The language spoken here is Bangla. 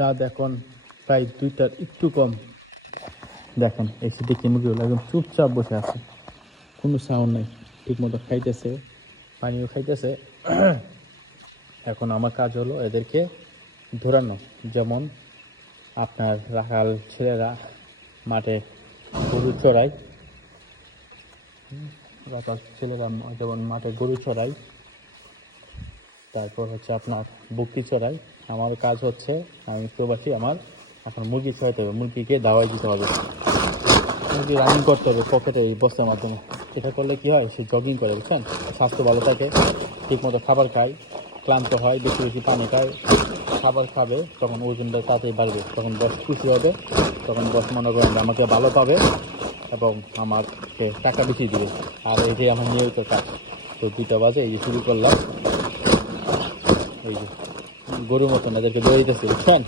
রাত এখন প্রায় 2টার একটু কম। দেখেন এই সিটি মুরগিগুলো একদম চুপচাপ বসে আছে, কোনো সাউন্ড নেই, ঠিক মতো খাইতেছে, পানিও খাইতেছে। এখন আমার কাজ হলো এদেরকে ধরানো। যেমন আপনার রাখাল ছেলেরা মাঠে গরু চড়ায়, রাখাল ছেলেরা যেমন মাঠে গরু চড়ায়, তারপর হচ্ছে আপনার বকরি চড়াই। আমার কাজ হচ্ছে, আমি প্রবাসী, আমার এখন মুরগি চড়াইতে হবে, মুরগিকে দাওয়াই দিতে হবে, মুরগি রানিং করতে হবে পকেটে এই বস্তার মাধ্যমে। এটা করলে কি হয়, সে জগিং করে, বুঝছেন, স্বাস্থ্য ভালো থাকে, ঠিকমতো খাবার খায়, ক্লান্ত হয়, বেশি বেশি পানি খায়, খাবার খাবে, তখন ওজনটা তাড়াতাড়ি বাড়বে, তখন বস খুশি হবে, তখন বস মনে করেন যে আমাকে ভালো পাবে এবং আমাকে টাকা বেশি দিবে। আর এটাই আমার নিয়মিত কাজ। তো 2টা বাজে, এই যে শুরু করলাম, এই যে গরুর মতন এদেরকে দৌড়াইতেছি, বুঝছেন।